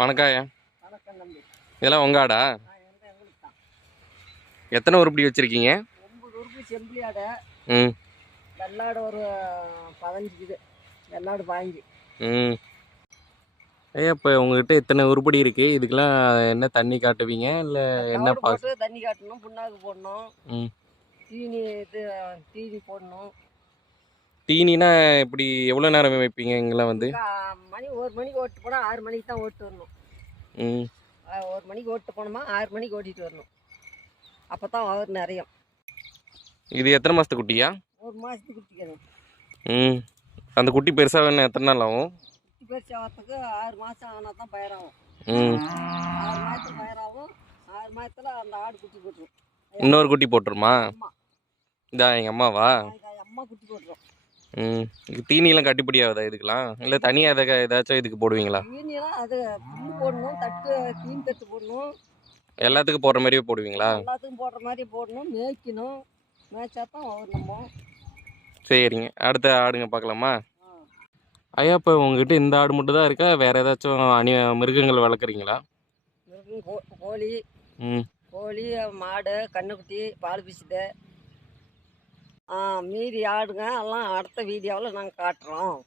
வணக்காயா. வணக்கம் தம்பி. இதெல்லாம் உங்க ஆடா? எங்களுக்கு தான். எத்தனை உருப்படி வச்சிருக்கீங்க? 9 உறுப்பு செம்பிளி ஆடை. ம். வெள்ளாடு ஒரு 15 இது. வெள்ளாடு 15. ம். ஐயா, இப்போ உங்ககிட்ட இத்தனை உருப்படி இருக்கு, இதுக்கெல்லாம் என்ன தண்ணி காட்டுவீங்க இல்லை என்ன போட்டு தண்ணி காட்டணும், புண்ணாக்கு போடணும். ம். தீனி தீனி போடணும். தீனினா இப்படி எவ்வளோ நேரம் வைப்பீங்க இங்கெல்லாம் வந்து? மணி 1 மணிக்கு ஓட்டு போனால் 6 மணிக்கு தான் ஓட்டு வரணும். ம். 1 மணிக்கு ஓட்டு போனோமா 6 மணிக்கு ஓட்டிகிட்டு வரணும். அப்போ தான் அவர் நிறையும். இது எத்தனை மாதத்து குட்டியா? 1 மாதத்துக்கு குட்டிக்கணும். ம். அந்த குட்டி பெருசாக வேணும் எத்தனை நாள் ஆகும்? குட்டி பெருசு ஆகிறதுக்கு 6 மாதம் ஆனால் தான் பயிராகும். ம். 6 மாதத்தில் பயிராகும். 6 மாதத்தில் அந்த ஆடு குட்டி போட்டுரும். இன்னொரு குட்டி போட்டுருமா? இதா எங்கள் அம்மாவா? அம்மா குட்டி போட்டுரும். ம். இது தீனியெல்லாம் கட்டுப்படி ஆகுதா இதுக்கெல்லாம்? இல்லை தனியாக ஏதாச்சும் இதுக்கு போடுவீங்களா? தீனியெல்லாம் அது புல்லு போடணும், தீனி தட்டு போடணும். எல்லாத்துக்கும் போடுற மாதிரியே போடுவீங்களா? எல்லாத்துக்கும் போடுற மாதிரி போடணும், மேய்க்கணும். மேய்ச்சா தான் நம்ம. சரிங்க, அடுத்த ஆடுங்க பார்க்கலாமா? ஐயா, இப்போ உங்ககிட்ட இந்த ஆடு மட்டும் தான் இருக்கா, வேறு ஏதாச்சும் மிருகங்கள் வளர்க்குறீங்களா? கோழி, கோழி, மாடு, கண்ணுக்குட்டி, பால் பீசுது. மீதி ஆடுங்க எல்லாம் அடுத்த வீடியோவில் நாங்கள் காட்டுறோம்.